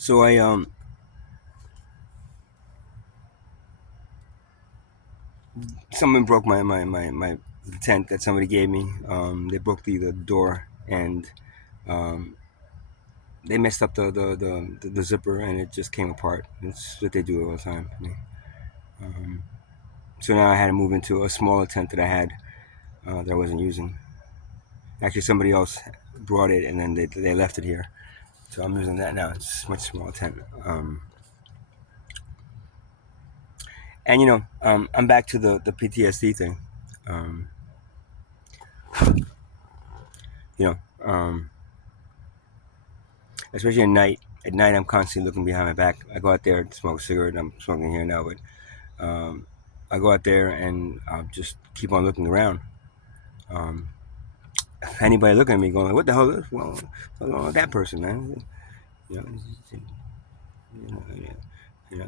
So someone broke my the tent that somebody gave me. They broke the door, and um, they messed up the zipper, and it just came apart. It's what they do all the time to me. Um, so now I had to move into a smaller tent that I had that I wasn't using. Actually, somebody else brought it, and then they left it here. So I'm using that now. It's a much smaller tent. And I'm back to the PTSD thing. Um, you know, um, especially at night. At night, I'm constantly looking behind my back. I go out there to smoke a cigarette. I'm smoking here now, but I go out there and I'll just keep on looking around. Um, Anybody looking at me, going, "What the hell is what's wrong with that person, man?" You know, you know, you know,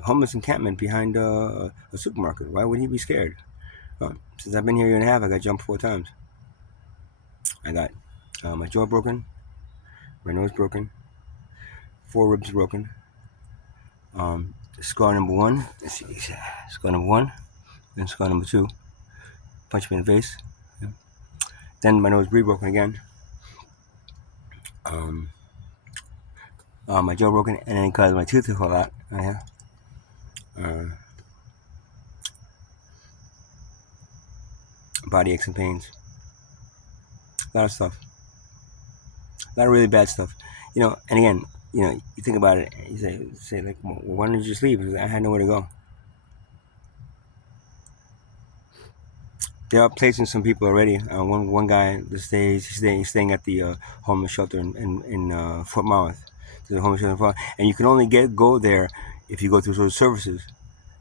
homeless encampment behind a supermarket. Why would he be scared? Well, since I've been here a year and a half, I got jumped 4 times. I got my jaw broken, my nose broken, 4 ribs broken. Scar number one. Let's see, scar number one, then scar number two. Punch me in the face. Yeah. Then my nose broken again. Um, my jaw broken, and then because my tooth fell out. Yeah. Uh, Body aches and pains. A lot of stuff. A lot of really bad stuff. And again, you think about it. You say like, well, why don't you just leave? I had nowhere to go. They are placing some people already. One guy he's staying at the homeless shelter in Fort Monmouth. The homeless shelter in Fort Monmouth. And you can only go there if you go through social services.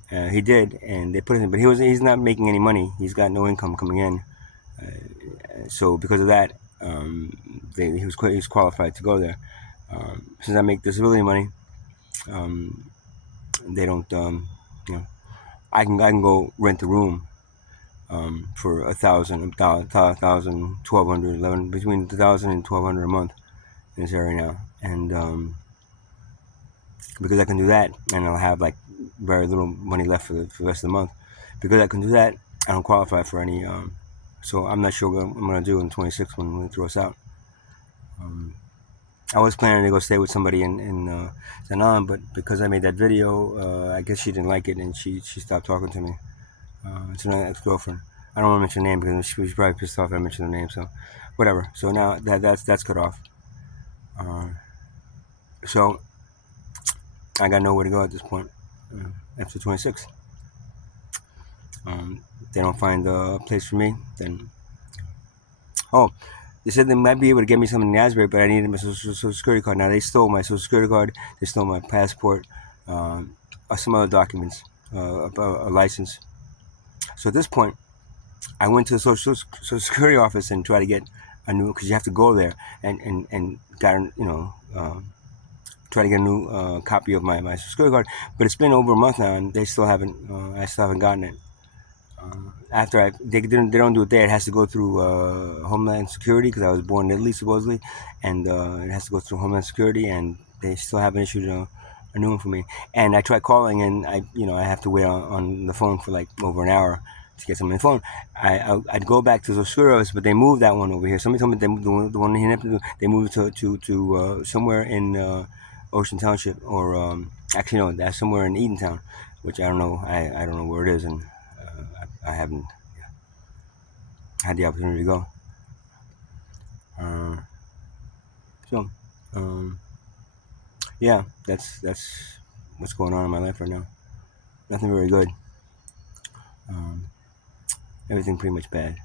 He did, and they put him, but he's not making any money. He's got no income coming in. So because of that, he was qualified to go there. Since I make disability money, they don't. I can go rent a room for $1,000, $1,200, 11 between $1,000 and $1,200 a month in this area now, and because I can do that, and I'll have like very little money left for the rest of the month. Because I can do that, I don't qualify for any. So I'm not sure what I'm gonna do in 26 when they throw us out. I was planning to go stay with somebody in St. Allen, but because I made that video, I guess she didn't like it, and she stopped talking to me. It's an ex-girlfriend. I don't want to mention her name because she was probably pissed off if I mentioned her name. So, whatever. So now that's cut off. So I got nowhere to go at this point. After 26, they don't find a place for me. Then, they said they might be able to get me something in Asbury, but I needed my social security card. Now they stole my social security card. They stole my passport, some other documents, a license. So at this point, I went to the social security office and tried to get a new, because you have to go there and got try to get a new copy of my social security card. But it's been over a month now, and they still haven't. I still haven't gotten it. After they don't do it there. It has to go through Homeland Security because I was born in Italy supposedly, and it has to go through Homeland Security, and they still haven't issued a new one for me. And I tried calling, and I have to wait on the phone for like over an hour to get something on the phone. I'd go back to the Social Office, but they moved that one over here. Somebody told me the one in Neptune, they moved to somewhere in Ocean Township, or actually no, that's somewhere in Eatontown, which I don't know. I don't know where it is, and I haven't had the opportunity to go. So, yeah, that's what's going on in my life right now. Nothing very good. Everything pretty much bad.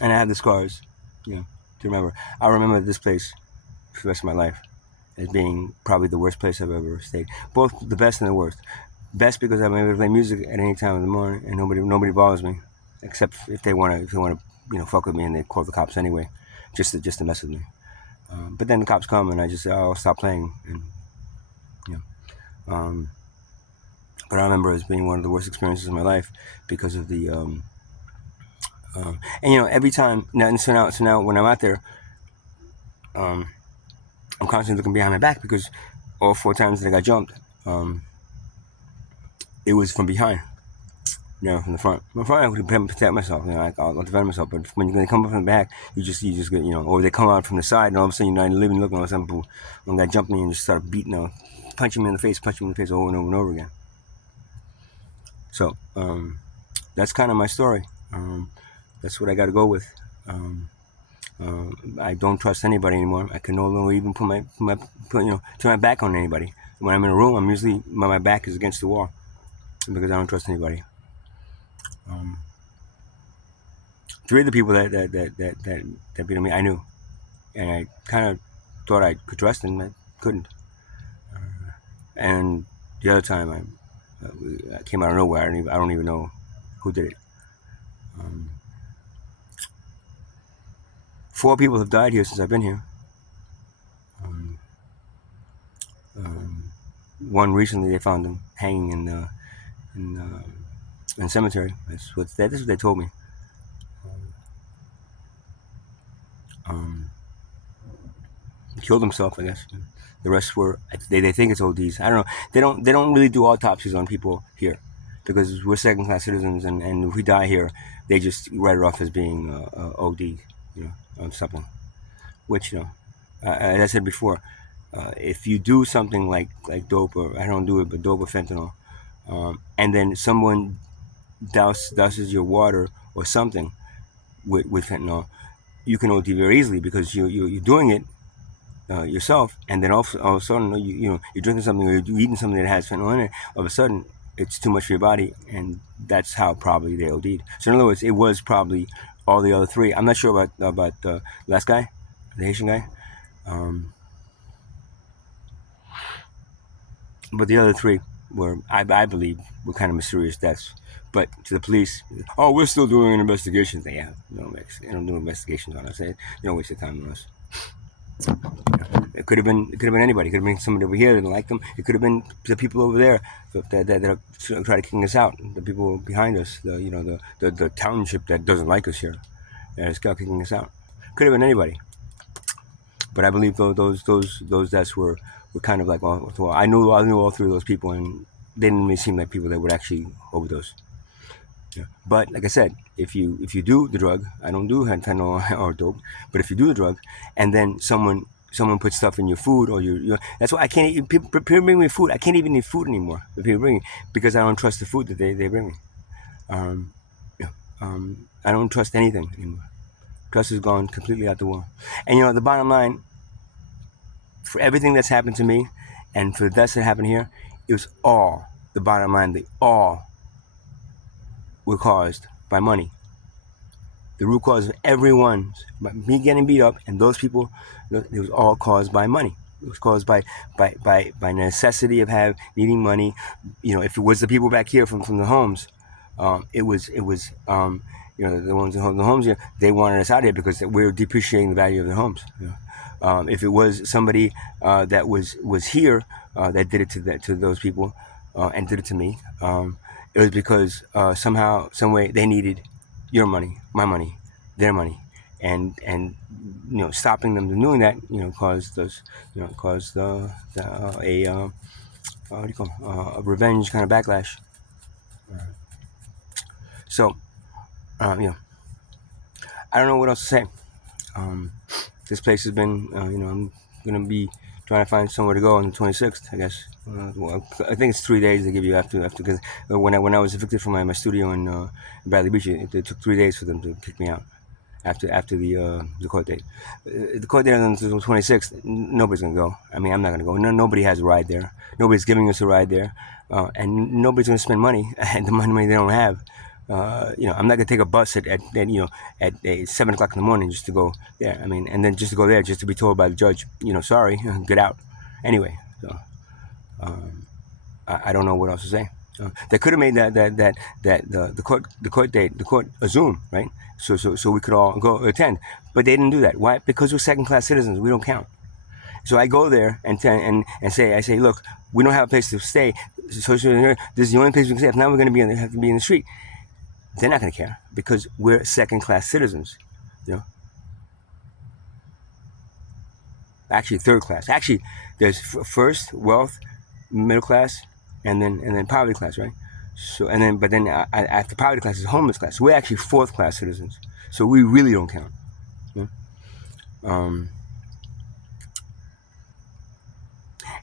And I have the scars, to remember. I remember this place for the rest of my life as being probably the worst place I've ever stayed. Both the best and the worst. Best because I'm able to play music at any time in the morning, and nobody bothers me, except if they want to fuck with me, and they call the cops anyway, just to mess with me. But then the cops come, and I just say, "Oh, I'll stop playing," and but I remember it as being one of the worst experiences of my life because of the and every time now. So now when I'm out there, I'm constantly looking behind my back because all 4 times that I got jumped, it was from behind. From the front. From the front, I could protect myself. I'll defend myself. But when they come up from the back, you just get, or they come out from the side, and all of a sudden you're not even looking. All of a sudden, boom, one guy jumped me and just started beating, punching me in the face, over and over and over again. So that's kind of my story. That's what I got to go with. I don't trust anybody anymore. I can no longer even turn my back on anybody. When I'm in a room, I'm usually my back is against the wall because I don't trust anybody. 3 of the people that beat me, I knew, and I kind of thought I could trust them. I couldn't. And the other time, I came out of nowhere. I don't even know who did it. 4 people have died here since I've been here. One recently, they found him hanging in cemetery. That's what they told me. Killed himself, I guess. The rest were they think it's ODs. I don't know. They don't really do autopsies on people here because we're second class citizens, and if we die here, they just write it off as being OD, something. Which as I said before, if you do something like dope, or I don't do it, but dope or fentanyl, and then someone douses your water or something with fentanyl, you can OD very easily because you're doing it yourself, and then all of a sudden you're drinking something or you're eating something that has fentanyl in it. All of a sudden, it's too much for your body, and that's how probably they OD'd. So in other words, it was probably all the other 3. I'm not sure about the last guy, the Haitian guy, but the other 3 were, I believe, were kind of mysterious deaths. But to the police, we're still doing an investigation. They don't do investigations on us. They don't waste their time on us. It could have been anybody. It could have been somebody over here that didn't like them. It could have been the people over there that try to kick us out. The people behind us, the township that doesn't like us here, that is kicking us out. Could have been anybody. But I believe those deaths were kind of like, well, I knew all 3 of those people, and they didn't really seem like people that would actually overdose. Yeah. But like I said, if you do the drug, I don't do fentanyl or dope, but if you do the drug, and then someone puts stuff in your food, or that's why I can't eat. People bring me food. I can't even eat food anymore. If people bring me, because I don't trust the food that they bring me. I don't trust anything anymore. Trust has gone completely out the wall. And the bottom line, for everything that's happened to me, and for the deaths that happened here, it was all the bottom line. They all were caused by money. The root cause of everyone's, me getting beat up, and those people, it was all caused by money. It was caused by necessity of needing money. If it was the people back here from the homes, it was the ones in the homes here. They wanted us out of here because we were depreciating the value of their homes. If it was somebody that was here that did it to those people and did it to me, it was because somehow, some way, they needed your money, my money, their money, and stopping them from doing that, caused us, a revenge kind of backlash. So, I don't know what else to say. This place has been, I'm gonna be trying to find somewhere to go on the 26th, I guess. I think it's 3 days they give you after because when I was evicted from my studio in Bradley Beach, it took 3 days for them to kick me out after the court date. The court date on the 26th, nobody's gonna go. I mean, I'm not gonna go. Nobody has a ride there. Nobody's giving us a ride there, and nobody's gonna spend money and the money they don't have. I'm not gonna take a bus at 7 o'clock in the morning just to go there. I mean, and then just to go there just to be told by the judge, sorry, get out. Anyway, so I don't know what else to say. They could have made the court date, a Zoom, right? So we could all go attend, but they didn't do that. Why? Because we're second class citizens. We don't count. So I go there and say, look, we don't have a place to stay. So this is the only place we can stay. If now we're going to have to be in the street. They're not going to care because we're second class citizens. Actually, third class. Actually, there's first wealth, middle class, and then poverty class, right? So but then after poverty class is homeless class. So we're actually fourth class citizens. So we really don't count. Yeah?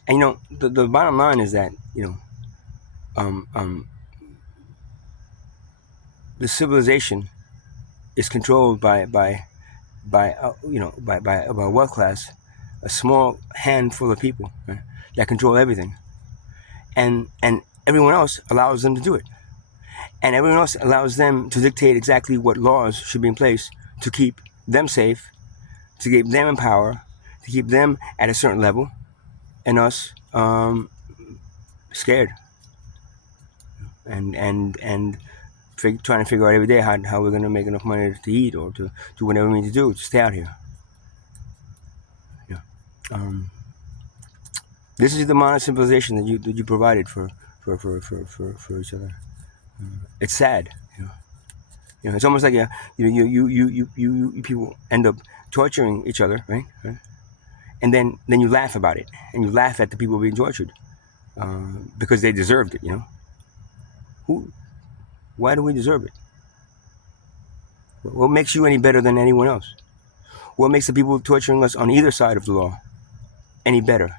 And the bottom line is that the civilization is controlled by a wealth class, a small handful of people, right, that control everything, and everyone else allows them to do it, and everyone else allows them to dictate exactly what laws should be in place to keep them safe, to keep them in power, to keep them at a certain level, and us scared, and trying to figure out every day how we're going to make enough money to eat or to do whatever we need to do to stay out here. This is the modern civilization that you provided for each other. It's sad, It's almost like you people end up torturing each other, right? And then you laugh about it, and you laugh at the people being tortured because they deserved it, Why do we deserve it? What makes you any better than anyone else? What makes the people torturing us on either side of the law any better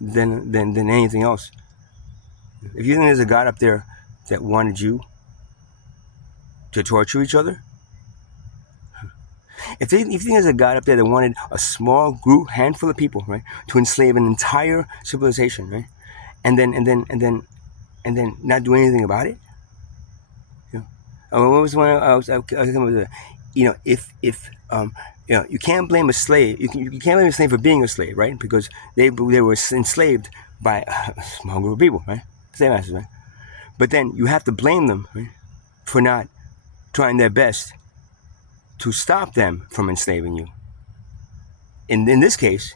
than anything else? If you think there's a God up there that wanted you to torture each other, if you think there's a God up there that wanted a small group, handful of people, right, to enslave an entire civilization, right, and then not do anything about it, what was one I was if you can't blame a slave. You can't blame a slave for being a slave, right? Because they were enslaved by a small group of people, right? Slave masters, right? But then you have to blame them, right, for not trying their best to stop them from enslaving you. In this case,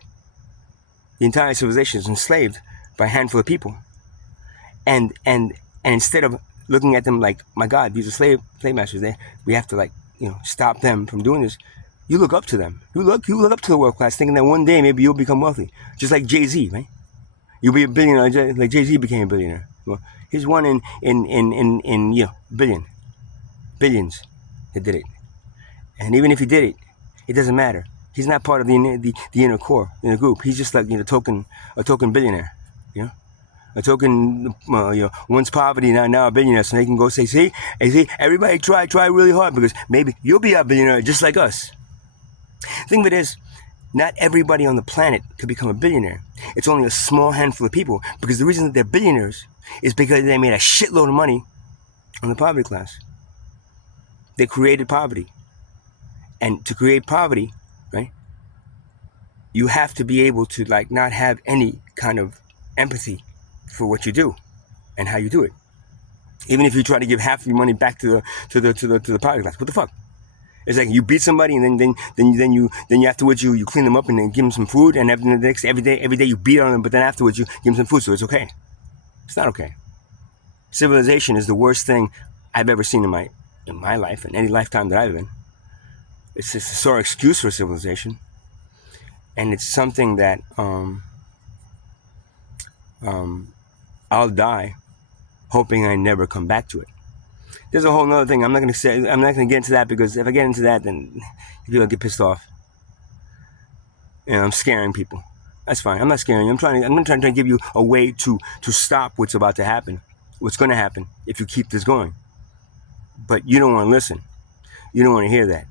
the entire civilization is enslaved by a handful of people, and instead of looking at them like, my God, these are slave masters. We have to stop them from doing this. You look up to them. You look up to the world class, thinking that one day maybe you'll become wealthy, just like Jay-Z, right? You'll be a billionaire, like Jay-Z became a billionaire. Well, he's one in billions that did it. And even if he did it, it doesn't matter. He's not part of the inner core, inner group. He's just like a token billionaire, A token, once poverty, now a billionaire, so they can go say, see, everybody try really hard because maybe you'll be a billionaire just like us. The thing of it is, not everybody on the planet could become a billionaire. It's only a small handful of people, because the reason that they're billionaires is because they made a shitload of money on the poverty class. They created poverty. And to create poverty, right, you have to be able to not have any kind of empathy for what you do and how you do it. Even if you try to give half of your money back to the poverty class, what the fuck? It's like you beat somebody and then afterwards you clean them up and then give them some food, and every day you beat on them, but then afterwards you give them some food, so it's okay. It's not okay. Civilization is the worst thing I've ever seen in my life, in any lifetime that I've been. It's just a sore excuse for civilization, and it's something that I'll die hoping I never come back to it. There's a whole nother thing. I'm not going to get into that, because if I get into that, then people get pissed off. I'm scaring people. That's fine. I'm not scaring you. I'm trying to give you a way to stop what's about to happen, what's going to happen if you keep this going. But you don't want to listen. You don't want to hear that.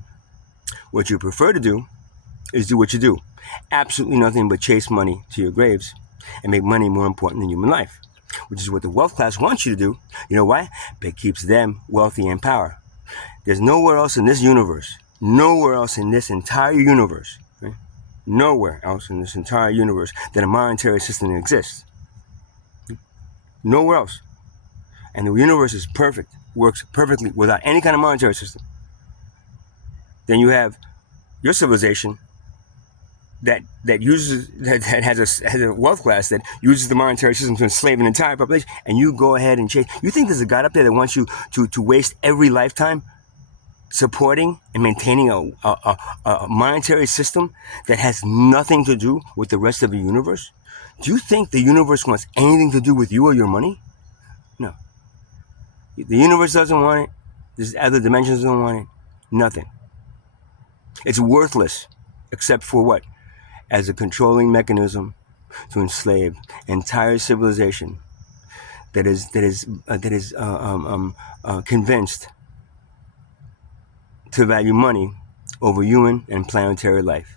What you prefer to do is do what you do. Absolutely nothing but chase money to your graves and make money more important than human life, which is what the wealth class wants you to do. You know why? But it keeps them wealthy and power. There's nowhere else in this universe, nowhere else in this entire universe, right? Nowhere else in this entire universe that a monetary system exists. Nowhere else. And the universe is perfect, works perfectly without any kind of monetary system. Then you have your civilization that has a wealth class that uses the monetary system to enslave an entire population, and you go ahead and chase. You think there's a God up there that wants you to waste every lifetime supporting and maintaining a monetary system that has nothing to do with the rest of the universe? Do you think the universe wants anything to do with you or your money? No. The universe doesn't want it. These other dimensions don't want it. Nothing. It's worthless, except for what? As a controlling mechanism to enslave entire civilization that is convinced to value money over human and planetary life.